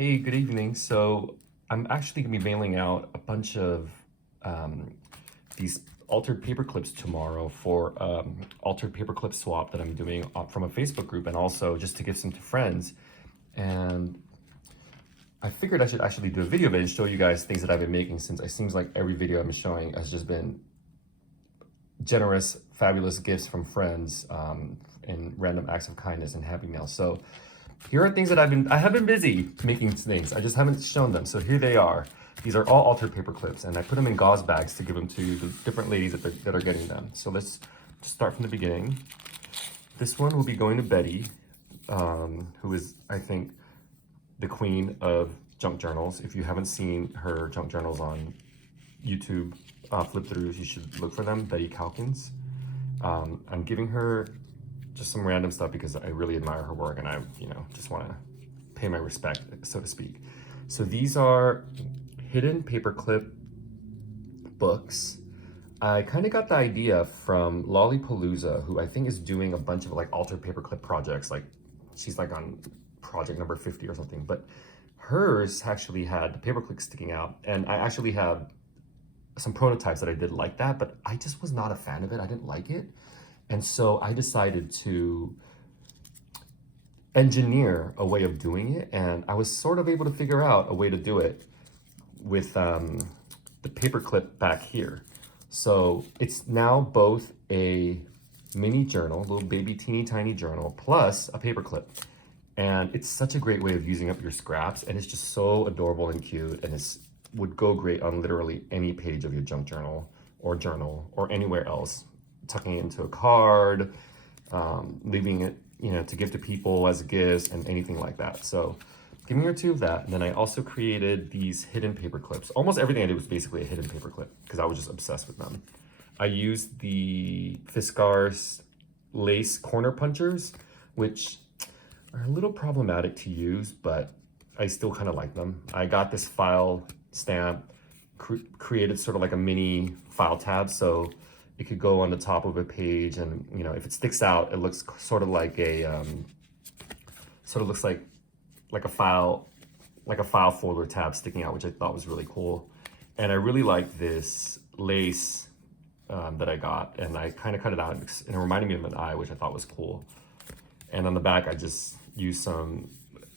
Hey, good evening. So I'm actually gonna be mailing out a bunch of these altered paper clips tomorrow for altered paperclip swap that I'm doing from a Facebook group, and also just to give some to friends. And I figured I should actually do a video of it and show you guys things that I've been making, since it seems like every video I'm showing has just been generous, fabulous gifts from friends and random acts of kindness and happy mail. So here are things that I have been busy making things. I just haven't shown them. So here they are. These are all altered paper clips, and I put them in gauze bags to give them to the different ladies that are getting them. So let's just start from the beginning. This one will be going to Betty, who is, I think, the queen of junk journals. If you haven't seen her junk journals on YouTube flip throughs, you should look for them. Betty Calkins. I'm giving her just some random stuff because I really admire her work, and I, just want to pay my respect, so to speak. So these are hidden paperclip books. I kind of got the idea from Lollipalooza, who I think is doing a bunch of like altered paperclip projects. Like she's like on project number 50 or something, but hers actually had the paperclip sticking out, and I actually have some prototypes that I did like that, but I just was not a fan of it. I didn't like it. And so I decided to engineer a way of doing it, and I was sort of able to figure out a way to do it with the paperclip back here. So it's now both a mini journal, little baby teeny tiny journal, plus a paperclip. And it's such a great way of using up your scraps, and it's just so adorable and cute, and it would go great on literally any page of your junk journal or anywhere else. Tucking it into a card, leaving it, to give to people as gifts and anything like that. So give me or two of that. And then I also created these hidden paper clips. Almost everything I did was basically a hidden paper clip because I was just obsessed with them. I used the Fiskars lace corner punchers, which are a little problematic to use, but I still kind of like them. I got this file stamp, created sort of like a mini file tab, so it could go on the top of a page, and if it sticks out, it looks sort of like a looks like a file folder tab sticking out, which I thought was really cool. And I really like this lace that I got, and I kind of cut it out, and it reminded me of an eye, which I thought was cool. And on the back, I just used some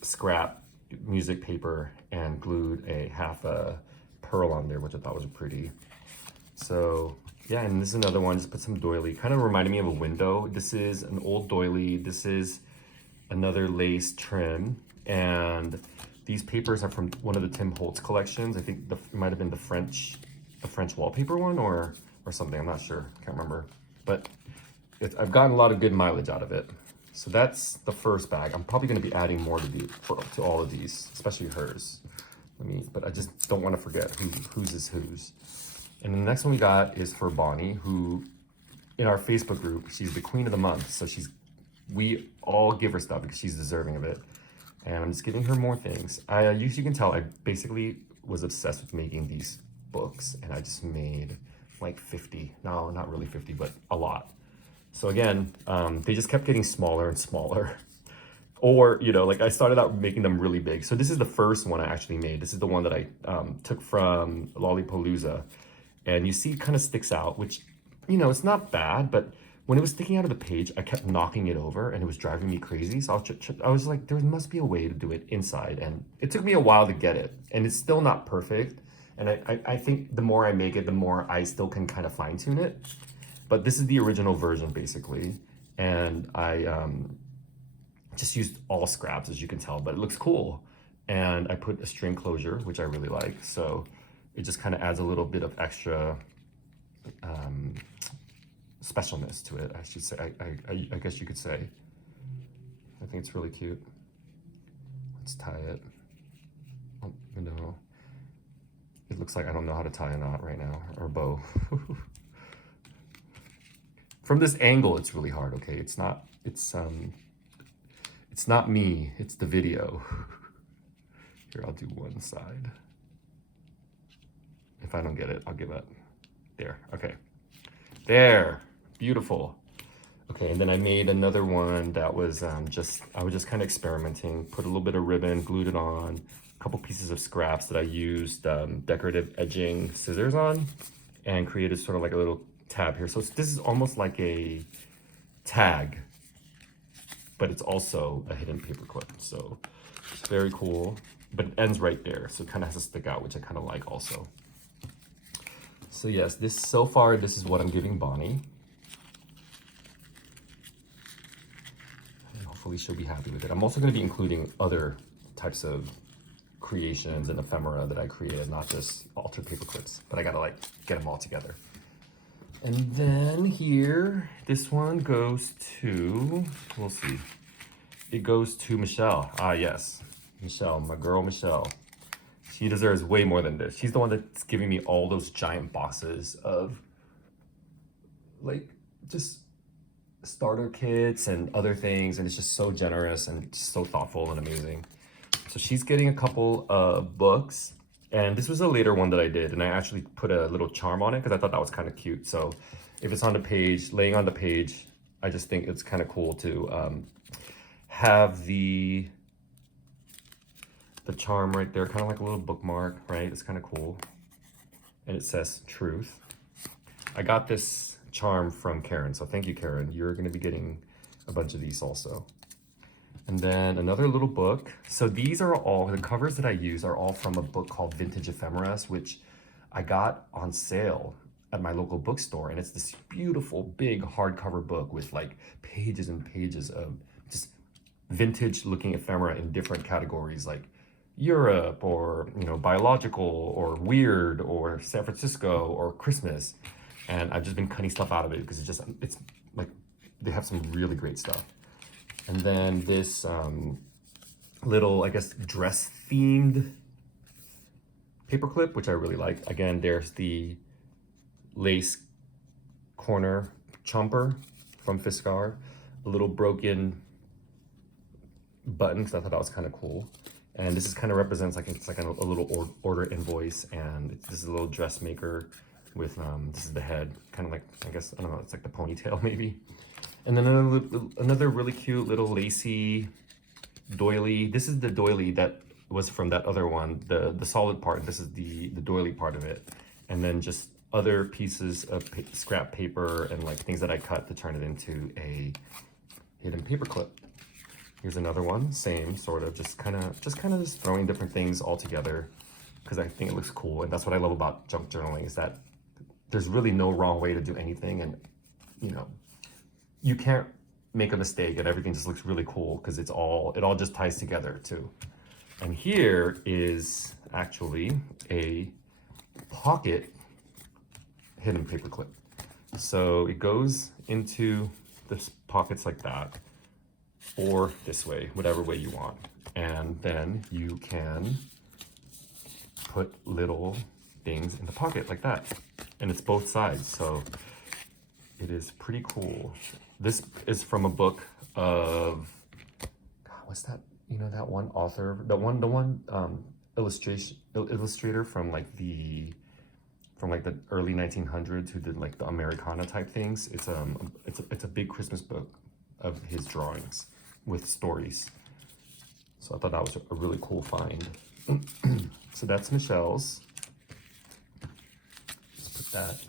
scrap music paper and glued a half a pearl on there, which I thought was pretty. So yeah, and this is another one, just put some doily. Kind of reminded me of a window. This is an old doily. This is another lace trim. And these papers are from one of the Tim Holtz collections. I think it might have been the French wallpaper one or something. I'm not sure, can't remember. But I've gotten a lot of good mileage out of it. So that's the first bag. I'm probably gonna be adding more to all of these, especially hers. But I just don't want to forget whose is whose. And the next one we got is for Bonnie, who in our Facebook group, she's the queen of the month. So we all give her stuff because she's deserving of it. And I'm just giving her more things. You can tell I basically was obsessed with making these books, and I just made like 50. No, not really 50, but a lot. So again, they just kept getting smaller and smaller. Or, like I started out making them really big. So this is the first one I actually made. This is the one that I took from Lollipalooza. And you see it kind of sticks out, which, it's not bad, but when it was sticking out of the page, I kept knocking it over and it was driving me crazy. So I was like, there must be a way to do it inside. And it took me a while to get it. And it's still not perfect. And I think the more I make it, the more I still can kind of fine tune it. But this is the original version, basically. And I just used all scraps, as you can tell, but it looks cool. And I put a string closure, which I really like. So it just kind of adds a little bit of extra specialness to it, I should say. I guess you could say. I think it's really cute. Let's tie it. Oh, no. It looks like I don't know how to tie a knot right now, or a bow. From this angle, it's really hard, okay? It's not me, it's the video. Here, I'll do one side. If I don't get it, I'll give up. There, okay. There, beautiful. Okay, and then I made another one that was I was just kind of experimenting, put a little bit of ribbon, glued it on, couple pieces of scraps that I used decorative edging scissors on and created sort of like a little tab here. So this is almost like a tag, but it's also a hidden paper clip. So it's very cool, but it ends right there. So it kind of has to stick out, which I kind of like also. So yes, so far, this is what I'm giving Bonnie. And hopefully she'll be happy with it. I'm also going to be including other types of creations and ephemera that I created, not just altered paper clips, but I gotta like get them all together. And then here, this one goes to, we'll see. It goes to Michelle. Ah, yes, Michelle, my girl Michelle. She deserves way more than this. She's the one that's giving me all those giant boxes of like just starter kits and other things, and it's just so generous and just so thoughtful and amazing. So she's getting a couple of books, and this was a later one that I did, and I actually put a little charm on it because I thought that was kind of cute. So if it's on the page, laying on the page, I just think it's kind of cool to have the charm right there, kind of like a little bookmark, right? It's kind of cool. And it says truth. I got this charm from Karen, so thank you, Karen. You're going to be getting a bunch of these also. And then another little book. So these are all, the covers that I use are all from a book called Vintage Ephemeras, which I got on sale at my local bookstore. And it's this beautiful, big hardcover book with like pages and pages of just vintage looking ephemera in different categories, like Europe or, you know, biological or weird or San Francisco or Christmas. And I've just been cutting stuff out of it because it's like, they have some really great stuff. And then this little, I guess, dress-themed paperclip, which I really like. Again, there's the lace corner chomper from Fiskar, a little broken button, because I thought that was kind of cool. And this is kind of represents like, it's like a little order invoice, and this is a little dressmaker with, this is the head, kind of like, I guess, I don't know, it's like the ponytail maybe. And then another really cute little lacy doily. This is the doily that was from that other one, the solid part. This is the doily part of it. And then just other pieces of scrap paper and like things that I cut to turn it into a hidden paper clip. Here's another one, same sort of, just kind of throwing different things all together because I think it looks cool. And that's what I love about junk journaling, is that there's really no wrong way to do anything. And, you know, you can't make a mistake and everything just looks really cool because it all just ties together too. And here is actually a pocket hidden paper clip. So it goes into the pockets like that, or this way, whatever way you want. And then you can put little things in the pocket like that. And it's both sides, so it is pretty cool. This is from a book of, God, what's that? You know, that one author, the one illustrator from like the early 1900s who did like the Americana type things. It's a big Christmas book of his drawings with stories. So I thought that was a really cool find. So that's Michelle's. Let's put that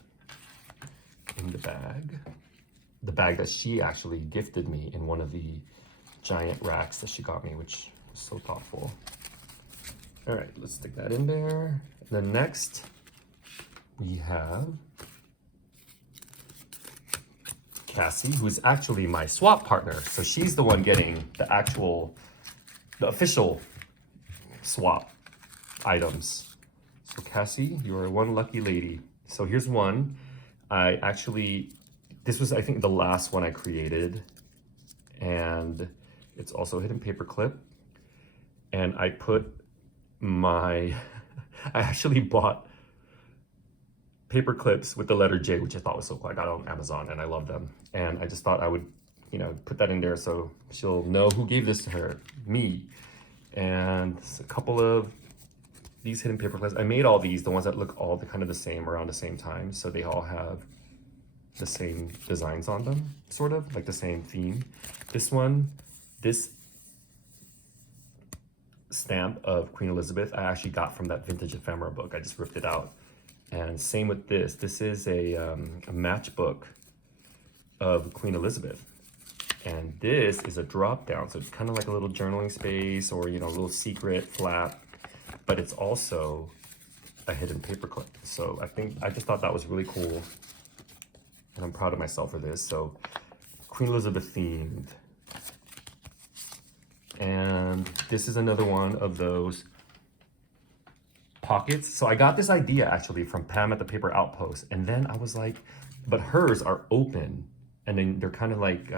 in the bag that she actually gifted me in one of the giant racks that she got me, which was so thoughtful. All right, let's stick that in there. And then next we have Cassie, who is actually my swap partner. So she's the one getting the official swap items. So Cassie, you're one lucky lady. So here's one. This was, I think, the last one I created, and it's also a hidden paper clip. And I put I actually bought paper clips with the letter J, which I thought was so cool. I got it on Amazon and I love them. And I just thought I would, you know, put that in there so she'll know who gave this to her, me. And a couple of these hidden paper clips. I made all these, the ones that look all kind of the same around the same time. So they all have the same designs on them, sort of like the same theme. This stamp of Queen Elizabeth I actually got from that vintage ephemera book. I just ripped it out. And same with this. This is a matchbook of Queen Elizabeth. And this is a drop down. So it's kind of like a little journaling space or, you know, a little secret flap, but it's also a hidden paperclip. So I just thought that was really cool. And I'm proud of myself for this. So Queen Elizabeth themed. And this is another one of those pockets. So I got this idea actually from Pam at the Paper Outpost. And then I was like, but hers are open. And then they're kind of like,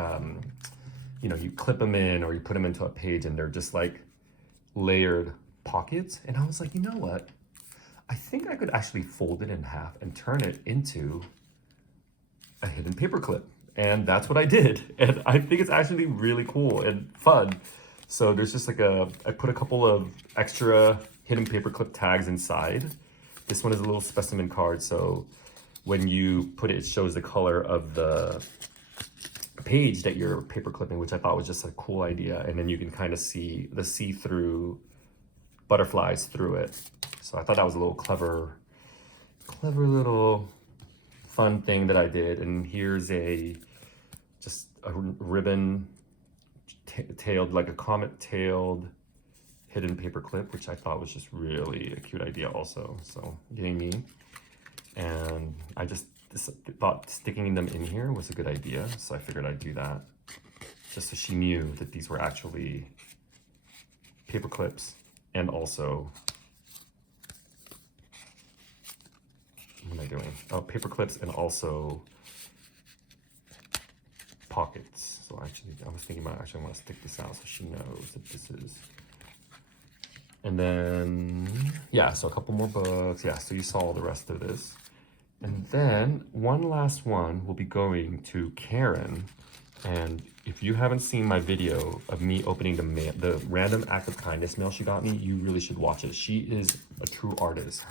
you know, you clip them in or you put them into a page and they're just like layered pockets. And I was like, you know what? I think I could actually fold it in half and turn it into a hidden paperclip. And that's what I did. And I think it's actually really cool and fun. So there's just like I put a couple of extra hidden paperclip tags inside. This one is a little specimen card. So when you put it, it shows the color of the page that you're paper clipping, which I thought was just a cool idea. And then you can kind of see the see-through butterflies through it. So I thought that was a little clever little fun thing that I did. And here's just a ribbon tailed, like a comet tailed hidden paper clip, which I thought was just really a cute idea also. So yay me. And I just thought sticking them in here was a good idea. So I figured I'd do that just so she knew that these were actually paper clips and also, what am I doing? Oh, paper clips and also pockets. So actually, I was thinking about actually I want to stick this out so she knows that this is. And then, yeah, so a couple more books. Yeah, so you saw the rest of this. And then one last one will be going to Karen. And if you haven't seen my video of me opening the random act of kindness mail she got me, you really should watch it. She is a true artist.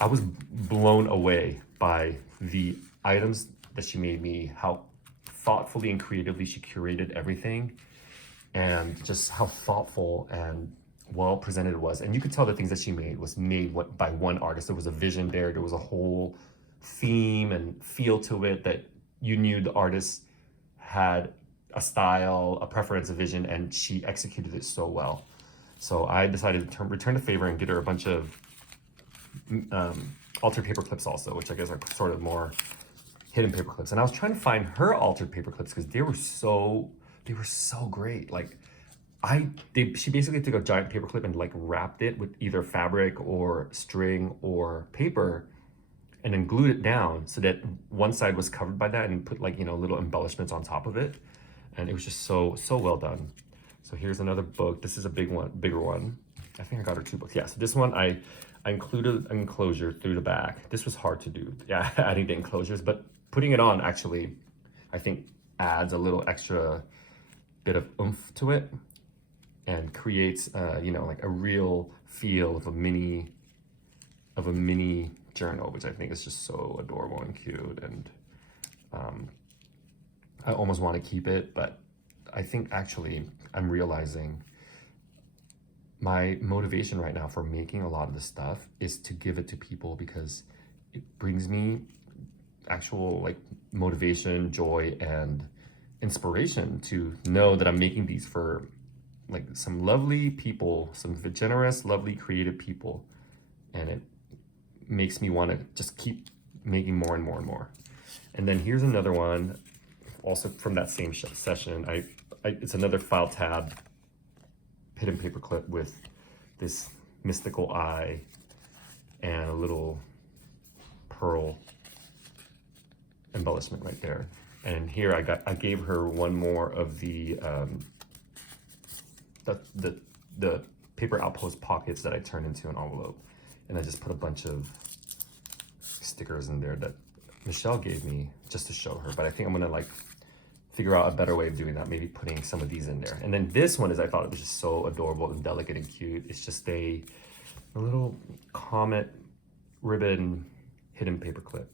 I was blown away by the items that she made me, how thoughtfully and creatively she curated everything, and just how thoughtful and well presented it was. And you could tell the things that she made was made by one artist. There was a vision there. There was a whole theme and feel to it that you knew the artist had a style, a preference, a vision, and she executed it so well. So I decided to return the favor and get her a bunch of altered paper clips also, which I guess are sort of more hidden paper clips. And I was trying to find her altered paper clips because they were so great. Like she basically took a giant paper clip and like wrapped it with either fabric or string or paper and then glued it down so that one side was covered by that and put like, you know, little embellishments on top of it. And it was just so well done. So here's another book. This is a bigger one. I think I got her 2 books. Yeah, so this one I included an enclosure through the back. This was hard to do. Yeah, adding the enclosures, but putting it on actually, I think adds a little extra bit of oomph to it and creates, you know, like a real feel of a mini journal, which I think is just so adorable and cute. And I almost want to keep it, but I think actually I'm realizing my motivation right now for making a lot of this stuff is to give it to people because it brings me actual like motivation, joy, and inspiration to know that I'm making these for like some lovely people, some generous, lovely, creative people. And it makes me want to just keep making more and more and more. And then here's another one, also from that same session. It's another file tab hidden paper clip with this mystical eye and a little pearl embellishment right there. And here I gave her one more of the Paper Outpost pockets that I turned into an envelope. And I just put a bunch of stickers in there that Michelle gave me just to show her. But I think I'm gonna like figure out a better way of doing that, maybe putting some of these in there. And then this one I thought it was just so adorable and delicate and cute. It's just a little comet ribbon hidden paper clip.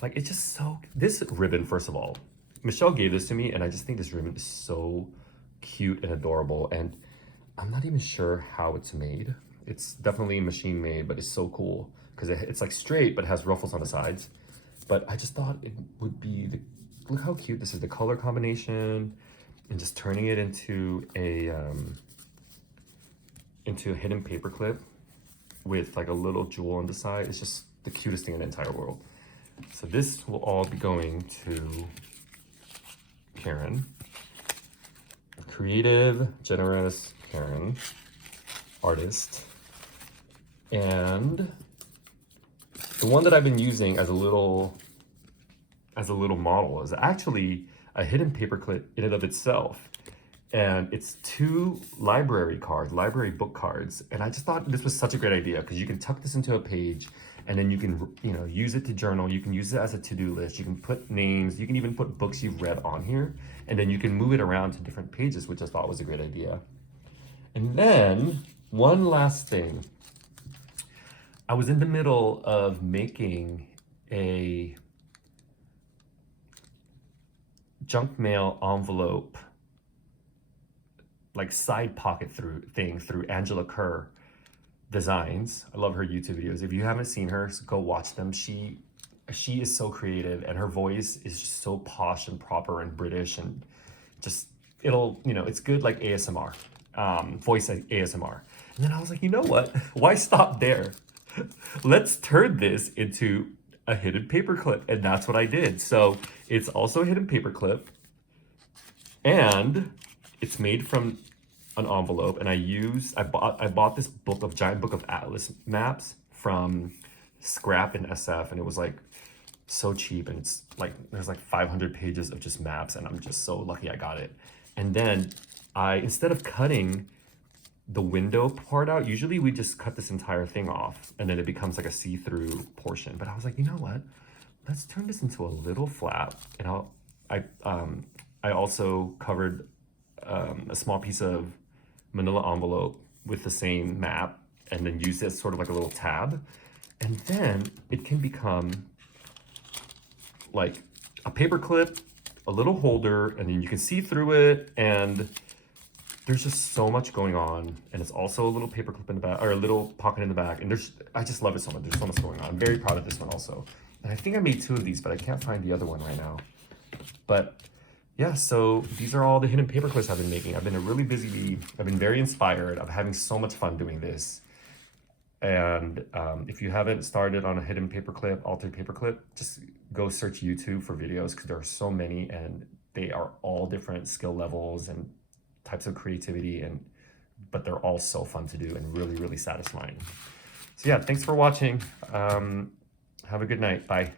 Like it's just so, this ribbon, first of all, Michelle gave this to me and I just think this ribbon is so cute and adorable. And I'm not even sure how it's made. It's definitely machine made, but it's so cool because it's like straight but has ruffles on the sides. But I just thought it would be look how cute this is, the color combination, and just turning it into a hidden paperclip with like a little jewel on the side. It's just the cutest thing in the entire world. So this will all be going to Karen. Creative, generous Karen, artist. And the one that I've been using as a little model is actually a hidden paperclip in and of itself. And it's 2 library book cards. And I just thought this was such a great idea because you can tuck this into a page and then you can, use it to journal. You can use it as a to-do list. You can put names. You can even put books you've read on here. And then you can move it around to different pages, which I thought was a great idea. And then one last thing. I was in the middle of making a junk mail envelope, like side pocket through Angela Kerr Designs. I love her YouTube videos. If you haven't seen her, go watch them. She is so creative, and her voice is just so posh and proper and British, and just it's good like ASMR, voice ASMR. And then I was like, you know what? Why stop there? Let's turn this into a hidden paperclip, and that's what I did. So it's also a hidden paperclip, and it's made from an envelope, and I bought this giant book of atlas maps from Scrap and SF, and it was like so cheap, and it's like there's like 500 pages of just maps, and I'm just so lucky I got it. And then instead of cutting the window part out, usually we just cut this entire thing off and then it becomes like a see-through portion. But I was like, you know what? Let's turn this into a little flap. And I also covered a small piece of manila envelope with the same map and then use it as sort of like a little tab. And then it can become like a paper clip, a little holder, and then you can see through it, and there's just so much going on. And it's also a little paper clip in the back, or a little pocket in the back, and I just love it so much. There's so much going on. I'm very proud of this one also. And I think I made 2 of these, but I can't find the other one right now. But yeah, so these are all the hidden paper clips I've been making. I've been really busy. I've been very inspired. I'm having so much fun doing this. And if you haven't started on a hidden paperclip, altered paperclip, just go search YouTube for videos, because there are so many, and they are all different skill levels and types of creativity, but they're all so fun to do and really, really satisfying. So yeah, thanks for watching. Have a good night. Bye.